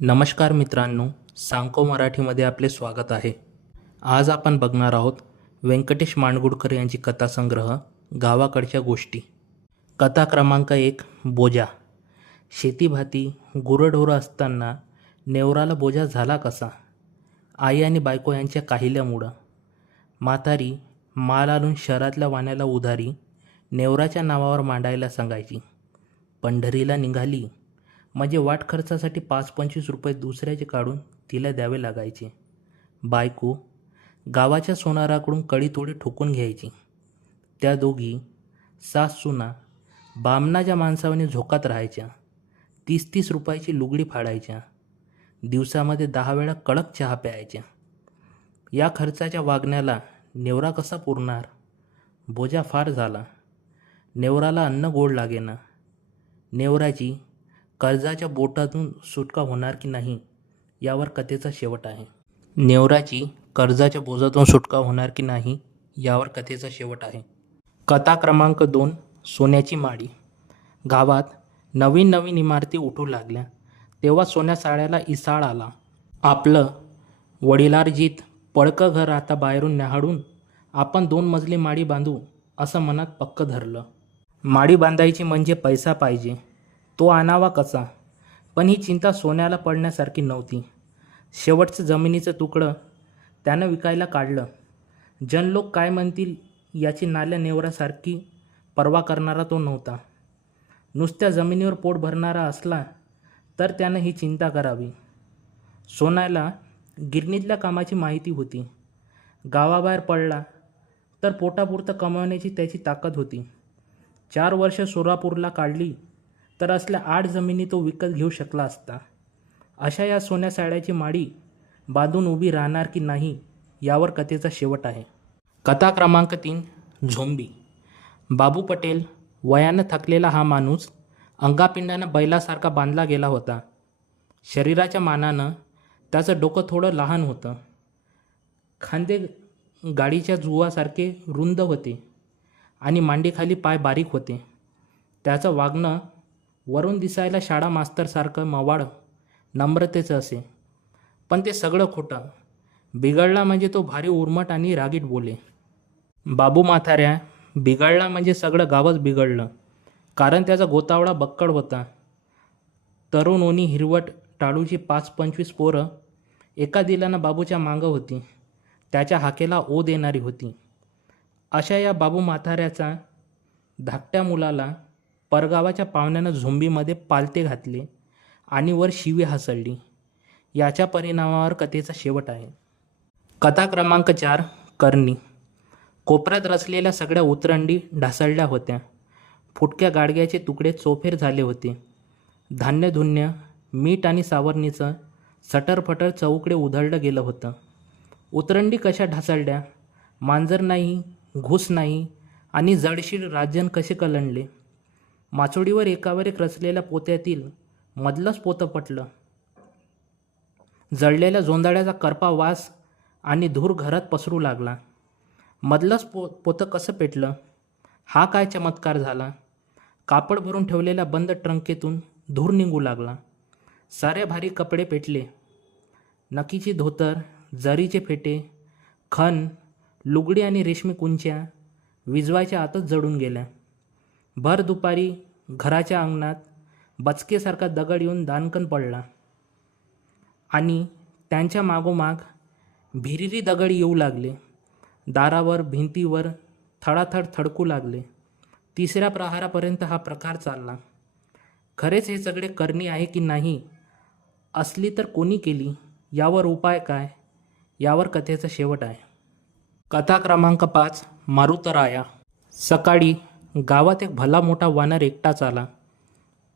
नमस्कार मित्रांनो सांको मराठीमध्ये आपले स्वागत आहे. आज आपण बघणार आहोत व्यंकटेश माणगुडकर यांची कथासंग्रह गावाकडच्या गोष्टी. कथा क्रमांक एक बोजा. शेतीभाती गुरंढोरं असताना नेवराला बोजा झाला कसा? आई आणि बायको यांच्या काहिल्यामुळं. म्हातारी माल आणून शहरातल्या वाण्याला उधारी नेवराच्या नावावर मांडायला सांगायची. पंढरीला निघाली. म्हणजे वाट खर्चासाठी पाच पंचवीस रुपये दुसऱ्याचे काढून तिला द्यावे लागायचे. बायको गावाच्या सोनाराकडून कडी थोडी ठोकून घ्यायची. त्या दोघी सास सुना बामणाच्या माणसावाने झोकात राहायच्या. तीस तीस रुपयाची लुगडी फाडायच्या. दिवसामध्ये दहा वेळा कडक चहा प्यायच्या. या खर्चाच्या वागण्याला नेवरा कसा पुरणार? बोजा फार झाला. नेवराला अन्न गोड लागेना. नेवराची कर्जाच्या बोटातून सुटका होणार की नाही यावर कथेचा शेवट आहे. नेवराची कर्जाच्या बोजातून सुटका होणार की नाही यावर कथेचा शेवट आहे. कथा क्रमांक दोन सोन्याची माडी गावात नवीन नवीन इमारती उठू लागल्या. तेव्हा सोन्या साड्याला इसाळ आला. आपलं वडिलार्जित पडकं घर आता बाहेरून न्याहाळून आपण दोन मजली माडी बांधू असं मनात पक्क धरलं. माडी बांधायची म्हणजे पैसा पाहिजे. तो आणावा कसा? पण ही चिंता सोन्याला पडण्यासारखी नव्हती. शेवटचं जमिनीचं तुकडं त्यानं विकायला काढलं. जनलोक काय म्हणतील याची नाल्या नेवऱ्यासारखी पर्वा करणारा तो नव्हता. नुसत्या जमिनीवर पोट भरणारा असला तर त्यानं ही चिंता करावी. सोन्याला गिरणीतल्या कामाची माहिती होती. गावाबाहेर पडला तर पोटापुरतं कमावण्याची त्याची ताकद होती. चार वर्ष सोलापूरला काढली तर असल्या आठ जमिनी तो विकत घेऊ शकला असता. अशा या सोन्या साड्याची माडी बांधून उभी राहणार की नाही यावर कथेचा शेवट आहे. कथा क्रमांक तीन झोंबी. बाबू पटेल वयानं थकलेला हा माणूस अंगापिंडानं बैलासारखा बांधला गेला होता. शरीराच्या मानानं त्याचं डोकं थोडं लहान होतं. खांदे गाडीच्या जुवासारखे रुंद होते आणि मांडीखाली पाय बारीक होते. त्याचं वागणं वरून दिसायला शाळा मास्तरसारखं मवाड नम्रतेचं असे. पण ते सगळं खोटं. बिघडला म्हणजे तो भारी उर्मट आणि रागीट बोले. बाबू माथाऱ्या बिघडला म्हणजे सगळं गावच बिघडलं. कारण त्याचा गोतावळा बक्कड होता. तरुण ओनी हिरवट टाळूची पाच पंचवीस पोरं एका दिलानं बाबूच्या मागं होती. त्याच्या हाकेला ओ देणारी होती. अशा या बाबू माथाऱ्याचा धाकट्या मुलाला परगावाच्या पाहुण्यानं झोंबीमध्ये पालते घातले आणि वर शिवी हासळली. याच्या परिणामावर कथेचा शेवट आहे. कथा क्रमांक चार करणी. कोपऱ्यात रचलेल्या सगळ्या उतरंडी ढासळल्या होत्या. फुटक्या गाडग्याचे तुकडे चोफेर झाले होते. धान्यधुन्य मीठ आणि सावरणीचं सटरफटर चौकडे उधळलं गेलं होतं. उतरंडी कशा ढासळल्या? मांजर नाही घुस नाही आणि जडशीर राज्यन कसे कलंडले? माचोडीवर एकावर एक रचलेल्या पोत्यातील मधलंच पोतं पटलं. जळलेल्या जोंदाळ्याचा करपा वास आणि धूर घरात पसरू लागला. मधलंच पो पोतं कसं पेटलं? हा काय चमत्कार झाला? कापड भरून ठेवलेल्या बंद ट्रंकेतून धूर निघू लागला. सारे भारी कपडे पेटले. नकीची धोतर जरीचे फेटे खण लुगडी आणि रेशमी कुंच्या विजवायच्या आतच जडून गेल्या. भर दुपारी घराच्या अंगणात बचकेसारखा दगड येऊन दानकन पडला. आणि त्यांच्या मागोमाग भिरिरी दगड येऊ लागले. दारावर भिंतीवर थडाथड थडकू लागले. तिसऱ्या प्रहारापर्यंत हा प्रकार चालला. खरेच हे सगळे करणी आहे की नाही? असली तर कोणी केली? यावर उपाय काय? यावर कथेचा शेवट आहे. कथा क्रमांक पाच मारुतराया. सकाळी गावात एक भला मोठा वानर एकटाच आला.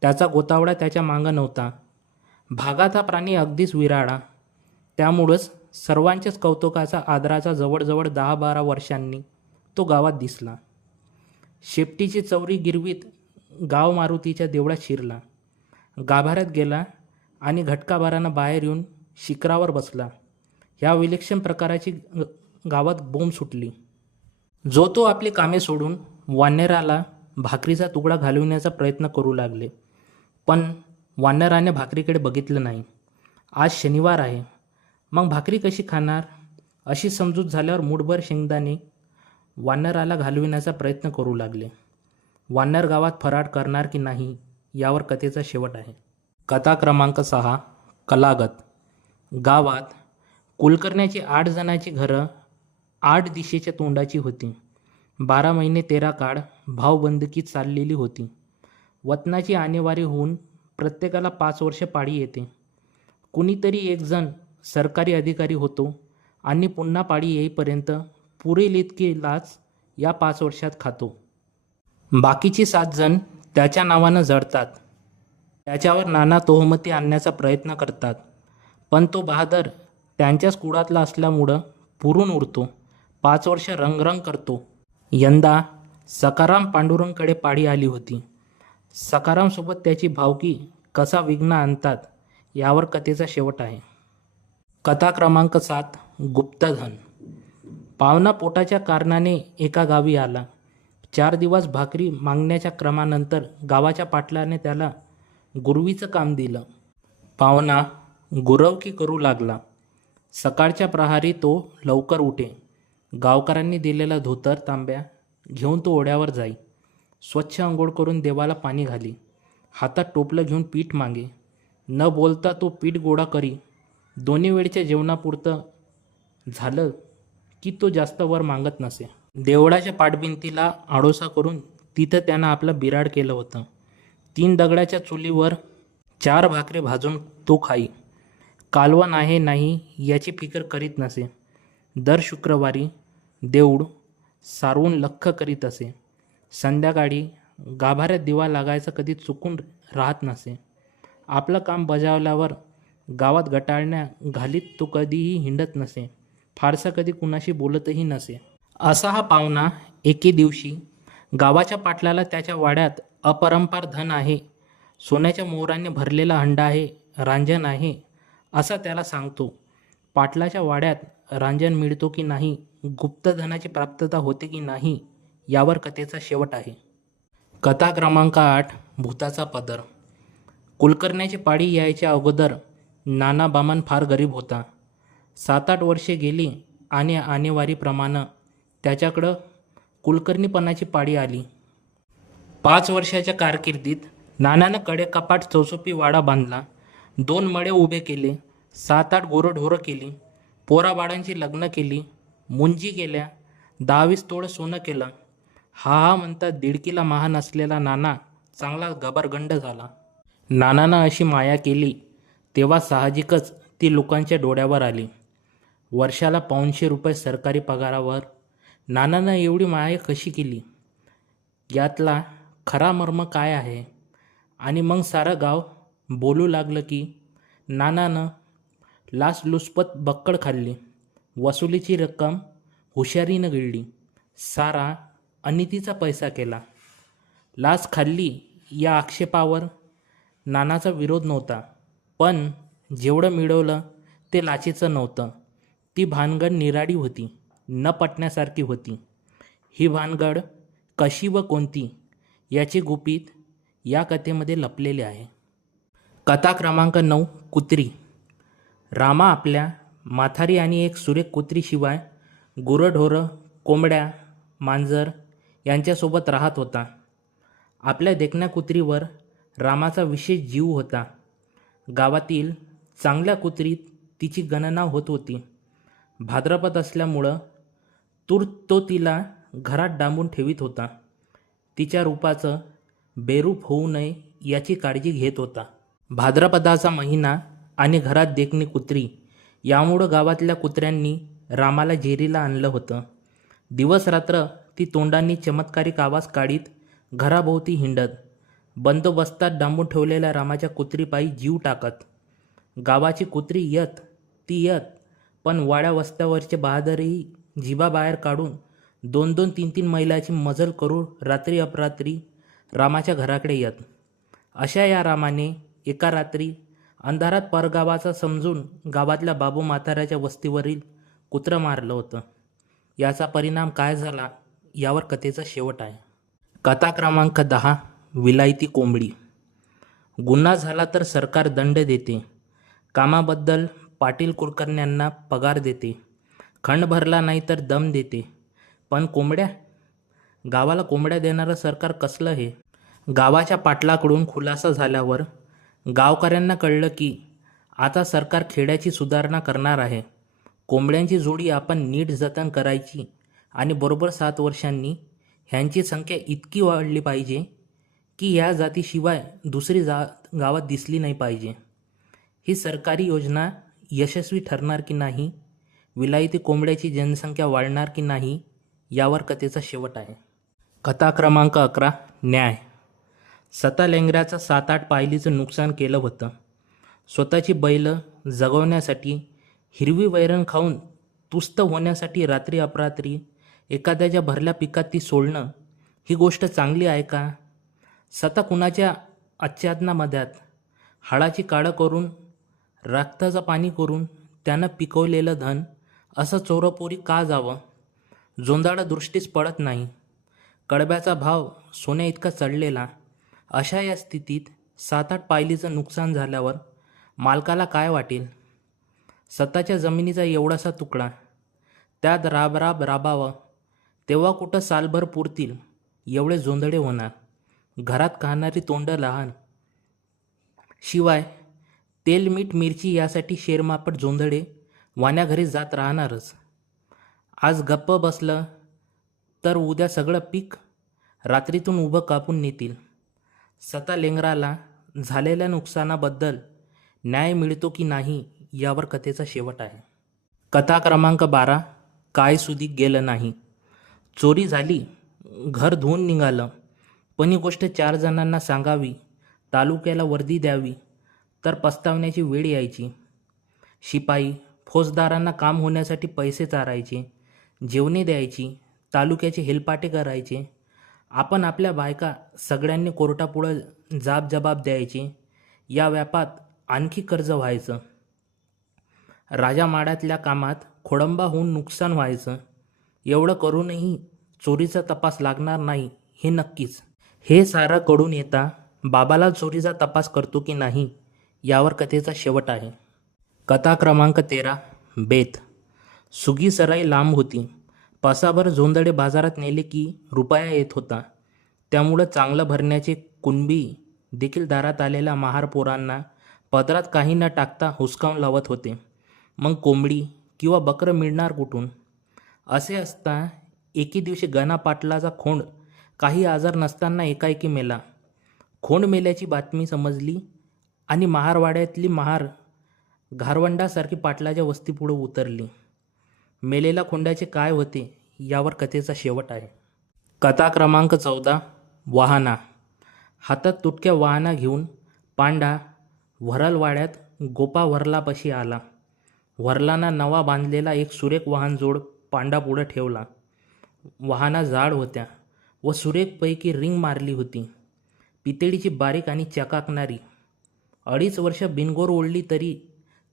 त्याचा गोतावळा त्याच्या मागं नव्हता. भागात हा प्राणी अगदीच विराळा. त्यामुळंच सर्वांच्याच कौतुकाचा आदराचा जवळजवळ दहा बारा वर्षांनी तो गावात दिसला. शेपटीची चौरी गिरवीत गाव मारुतीच्या देवळात शिरला. गाभाऱ्यात गेला आणि घटकाबारानं बाहेर येऊन शिखरावर बसला. ह्या विलक्षण प्रकाराची गावात बोंब सुटली. जो तो आपली कामे सोडून वानेराला भाकरीचा तुकडा घालविण्याचा प्रयत्न करू लागले. पण वानराने भाकरीकडे बघितलं नाही. आज शनिवार आहे. मग भाकरी कशी खाणार? अशी समजूत झाल्यावर मूठभर शेंगदाणे वानराला घालविण्याचा प्रयत्न करू लागले. वानर गावात फराड करणार की नाही यावर कथेचा शेवट आहे. कथा क्रमांक सहा कलागत. गावात कुलकर्ण्याची आठ जणांची घरं आठ दिशेच्या तोंडाची होती. बारा महिने तेरा काळ भावबंदकी चाललेली होती. वतनाची आणेवारी होऊन प्रत्येकाला पाच वर्ष पाळी येते. कुणीतरी एकजण सरकारी अधिकारी होतो आणि पुन्हा पाळी येईपर्यंत पुरेल इतकी लाच या पाच वर्षात खातो. बाकीची सात जण त्याच्या नावानं जडतात. त्याच्यावर नाना तोहमती आणण्याचा प्रयत्न करतात. पण तो बहादर त्यांच्याच कुळातला असल्यामुळं पुरून उरतो. पाच वर्ष रंगरंग करतो. यंदा सकाराम पांडुरंगकडे पाळी आली होती. सकारामसोबत त्याची भावकी कसा विघ्न आणतात यावर कथेचा शेवट आहे. कथा क्रमांक सात गुप्तधन. पावना पोटाच्या कारणाने एका गावी आला. चार दिवस भाकरी मागण्याच्या क्रमानंतर गावाच्या पाटलाने त्याला गुरवीचं काम दिलं. पावना गुरवकी करू लागला. सकाळच्या प्रहारी तो लवकर उठे. गावकऱ्यांनी दिलेला धोतर तांब्या घेऊन तो ओढ्यावर जाई. स्वच्छ आंघोळ करून देवाला पाणी घाली. हातात टोपलं घेऊन पीठ मागे. न बोलता तो पीठ गोळा करी. दोन्ही वेळच्या जेवणापुरतं झालं की तो जास्त वर मागत नसे. देवळाच्या पाठभिंतीला आडोसा करून तिथं त्यानं आपलं बिराड केलं होतं. तीन दगडाच्या चुलीवर चार भाकरे भाजून तो खाई. कालवण आहे नाही याची फिकर करीत नसे. दर शुक्रवारी देऊळ सारवून लख्ख करीत असे. संध्याकाळी गाभाऱ्यात दिवा लागायचा कधी चुकून राहत नसे. आपलं काम बजावल्यावर गावात गटाळण्या घालीत तो कधीही हिंडत नसे. फारसा कधी कुणाशी बोलतही नसे. असा हा पाहुणा एके दिवशी गावाच्या पाटलाला त्याच्या वाड्यात अपरंपार धन आहे. सोन्याच्या मोहरांनी भरलेला हंडा आहे रांजन आहे असा त्याला सांगतो. पाटलाच्या वाड्यात रांजण मिळतो की नाही गुप्तधनाची प्राप्तता होते की नाही यावर कथेचा शेवट आहे. कथा क्रमांक आठ भूताचा पदर. कुलकर्ण्याची पाळी यायच्या अगोदर नाना बामन फार गरीब होता. सात आठ वर्षे गेली आणि आणेवारीप्रमाणे त्याच्याकडं कुलकर्णीपणाची पाळी आली. पाच वर्षाच्या कारकिर्दीत नानानं कडेकपाट चौसोपी वाडा बांधला. दोन मळे उभे केले. सात आठ गोरंढोरं केली पोराबाळांची लग्न केली मुंजी केल्या दहावीस तोडं सोनं केलं. हा हा म्हणतात दिडकीला महान असलेला नाना चांगला गबरगंड झाला. नानानं अशी माया केली तेव्हा साहजिकच ती लोकांच्या डोळ्यावर आली. वर्षाला पाऊनशे रुपये सरकारी पगारावर नानानं एवढी माया कशी केली? यातला खरा मर्म काय आहे? आणि मग सारं गाव बोलू लागलं की नानानं लाचलुचपत बक्कड खाल्ली. वसुलीची रक्कम हुशारीनं गिळली. सारा अनितीचा पैसा केला. लाच खाल्ली या आक्षेपावर नानाचा विरोध नव्हता. पण जेवढं मिळवलं ते लाचेचं नव्हतं. ती भानगड निराडी होती न पटण्यासारखी होती. ही भानगड कशी व कोणती याचे गुपित या कथेमध्ये लपलेले आहे. कथा क्रमांक नऊ कुत्री. रामा आपल्या माथारी आणि एक सुरेख कुत्रीशिवाय गुरंढोरं कोंबड्या मांजर यांच्यासोबत राहत होता. आपल्या देखण्या कुत्रीवर रामाचा विशेष जीव होता. गावातील चांगल्या कुत्रीत तिची गणना होत होती. भाद्रपद असल्यामुळं तूर्त तो तिला घरात डांबून ठेवीत होता. तिच्या रूपाचं बेरूप होऊ नये याची काळजी घेत होता. भाद्रपदाचा महिना आणि घरात देखणी कुत्री. यामुळं गावातल्या कुत्र्यांनी रामाला जेरीला आणलं होतं. दिवस रात्र ती तोंडांनी चमत्कारिक आवाज काढीत घराभोवती हिंडत. बंदोबस्तात डांबून ठेवलेल्या रामाच्या कुत्रीपायी जीव टाकत. गावाची कुत्री यत ती यत पण वाड्या वस्त्यावरचे बहादरही जिभाबाहेर काढून दोन दोन तीन तीन मैलाची मजल करून रात्री अपरात्री रामाच्या घराकडे येत. अशा या रामाने एका रात्री अंधारात परगावाचा समजून गावातल्या बाबू म्हाताऱ्याच्या वस्तीवरील कुत्रं मारलं होतं. याचा परिणाम काय झाला यावर कथेचा शेवट आहे. कथा क्रमांक दहा विलायती कोंबडी. गुन्हा झाला तर सरकार दंड देते. कामाबद्दल पाटील कुलकर्ण्यांना पगार देते. खंड भरला नाही तर दम देते. पण कोंबड्या? गावाला कोंबड्या देणारं सरकार कसलं हे? गावाच्या पाटलाकडून खुलासा झाल्यावर गावकऱ्यांना कळलं की आता सरकार खेड्याची सुधारणा करणार आहे. कोंबड्यांची जोडी आपण नीट जतन करायची आणि बरोबर सात वर्षांनी ह्यांची संख्या इतकी वाढली पाहिजे की या जातीशिवाय दुसरी जा गावात दिसली नाही पाहिजे. ही सरकारी योजना यशस्वी ठरणार की नाही? विलायती कोंबड्याची जनसंख्या वाढणार की नाही? यावर कथेचा शेवट आहे. कथा क्रमांक अकरा न्याय. सता लेंगऱ्याचं सात आठ पायलीचं नुकसान केलं होतं. स्वतःची बैल जगवण्यासाठी हिरवी वैरण खाऊन तुस्त होण्यासाठी रात्री अपरात्री एखाद्याच्या भरल्या पिकात ती सोडणं ही गोष्ट चांगली आहे का? सता कुणाच्या आच्छादनामध्यात हाडाची काळं करून रक्ताचं पाणी करून त्यानं पिकवलेलं धन असं चोरपोरी का जावं? जोंदाळा दृष्टीस पडत नाही. कडब्याचा भाव सोन्या इतका चढलेला. अशा या स्थितीत सात आठ पायलीचं नुकसान झाल्यावर मालकाला काय वाटेल? स्वतःच्या जमिनीचा एवढासा तुकडा त्यात राबराब राबावं तेव्हा कुठं सालभर पुरतील एवढे जोंधळे होणार घरात खाणारी तोंड लहान. शिवाय तेल मीठ मिरची यासाठी शेरमापट जोंधळे वाण्याघरी जात राहणारच. आज गप्प बसलं तर उद्या सगळं पीक रात्रीतून उभं कापून नेतील. सता लेंगराला झालेल्या नुकसानाबद्दल न्याय मिळतो की नाही यावर कथेचा शेवट आहे. कथा क्रमांक बारा काय सुदीक गेलं नाही. चोरी झाली घर धुवून निघालं. पण ही गोष्ट चार जणांना सांगावी तालुक्याला वर्दी द्यावी तर पस्तावण्याची वेळ यायची. शिपाई फौजदारांना काम होण्यासाठी पैसे चारायचे जेवणे द्यायची तालुक्याचे हेलपाटे करायचे आपण आपल्या बायका सगळ्यांनी कोर्टापुढं जाब जबाब द्यायचे या व्यापात आणखी कर्ज व्हायचं. राजामाड्यातल्या कामात खोडंबा होऊन नुकसान व्हायचं. एवढं करूनही चोरीचा तपास लागणार नाही हे नक्कीच. हे सारं कडून येता बाबाला चोरीचा तपास करतो की नाही यावर कथेचा शेवट आहे. कथा क्रमांक तेरा बेत. सुगी सराई लांब होती. पासाभर झोंदडे बाजारात नेले की रुपया येत होता. त्यामुळं चांगलं भरण्याचे कुणबी देखील दारात आलेल्या महार पोरांना पदरात काही न टाकता हुसकावून लावत होते. मग कोंबडी किंवा बकरं मिळणार कुठून? असे असता एके दिवशी गणा पाटलाचा खोंड काही आजार नसताना एकाएकी मेला. खोंड मेल्याची बातमी समजली आणि महारवाड्यातली महार घारवंडासारखी पाटलाच्या वस्तीपुढं उतरली. मेलेल्या खोंड्याचे काय होते यावर कथेचा शेवट आहे. कथा क्रमांक चौदा वाहना. हातात तुटक्या वाहना घेऊन पांडा वरलवाड्यात गोपा वरलापाशी आला. वरलाना नवा बांधलेला एक सुरेख वाहनजोड पांडा पुढं ठेवला. वाहना जाड होत्या व सुरेखपैकी रिंग मारली होती. पितळीची बारीक आणि चकाकणारी. अडीच वर्ष बिनगोर ओढली तरी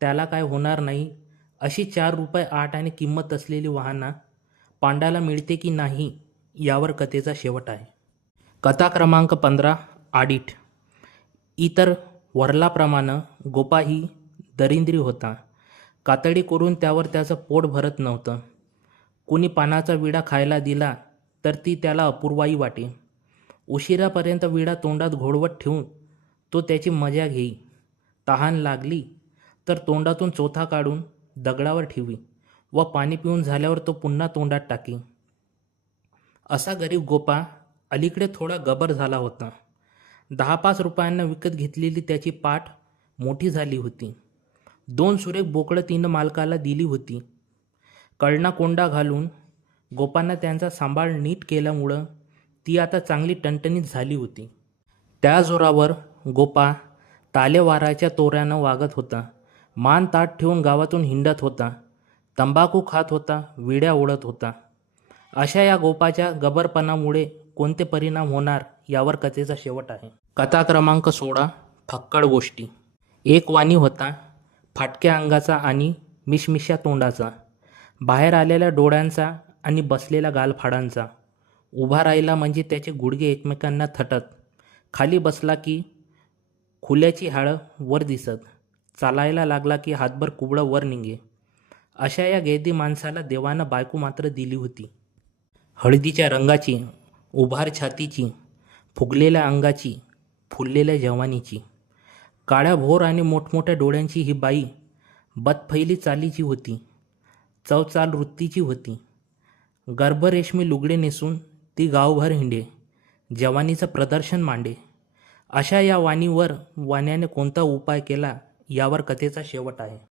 त्याला काय होणार नाही अशी चार रुपये आठ आणि किंमत असलेली वाहना पांडाला मिळते की नाही यावर कथेचा शेवट आहे. कथा क्रमांक पंधरा आडिट. इतर वरलाप्रमाणे गोपाही दरिंद्री होता. कातडी करून त्यावर त्याचं पोट भरत नव्हतं. कुणी पानाचा विडा खायला दिला तर ती त्याला अपूर्वाई वाटे. उशिरापर्यंत विडा तोंडात घोडवत ठेवून तो त्याची मजा घेई. तहान लागली तर तोंडातून चोथा काढून दगडावर ठेवी व पाणी पिऊन झाल्यावर तो पुन्हा तोंडात टाकी. असा गरीब गोपा अलीकडे थोडा गबर झाला होता. दहा पाच रुपयांना विकत घेतलेली त्याची पाठ मोठी झाली होती. दोन सुरेख बोकडं तिनं मालकाला दिली होती. कळणा कोंडा घालून गोपांना त्यांचा सांभाळ नीट केल्यामुळं ती आता चांगली टणटणीत झाली होती. त्या जोरावर गोपा तालेवाराच्या तोऱ्यानं वागत होता. मान ताट ठेवून गावातून हिंडत होता. तंबाखू खात होता विड्या ओढत होता. अशा या गोपाच्या गबरपणामुळे कोणते परिणाम होणार यावर कथेचा शेवट आहे. कथा क्रमांक सोळा फक्कड गोष्टी. एक वाणी होता फाटक्या अंगाचा आणि मिशमिशा तोंडाचा. बाहेर आलेल्या डोळ्यांचा आणि बसलेल्या गालफाडांचा. उभा राहिला म्हणजे त्याचे गुडघे एकमेकांना थटत. खाली बसला की खुल्याची हाळं वर दिसत. चालायला लागला की हातभर कुबडं वर निघे. अशा या गैदी माणसाला देवानं बायको मात्र दिली होती. हळदीच्या रंगाची उभार छातीची फुगलेल्या अंगाची फुललेल्या जवानीची. काळ्या भोर आणि मोठमोठ्या डोळ्यांची ही बाई बदफैली चालीची होती चवचाल वृत्तीची होती. गर्भरेशमी लुगडे नेसून ती गावभर हिंडे जवानीचं प्रदर्शन मांडे. अशा या वाणीवर वाण्याने कोणता उपाय केला यावर कथेचा शेवट आहे.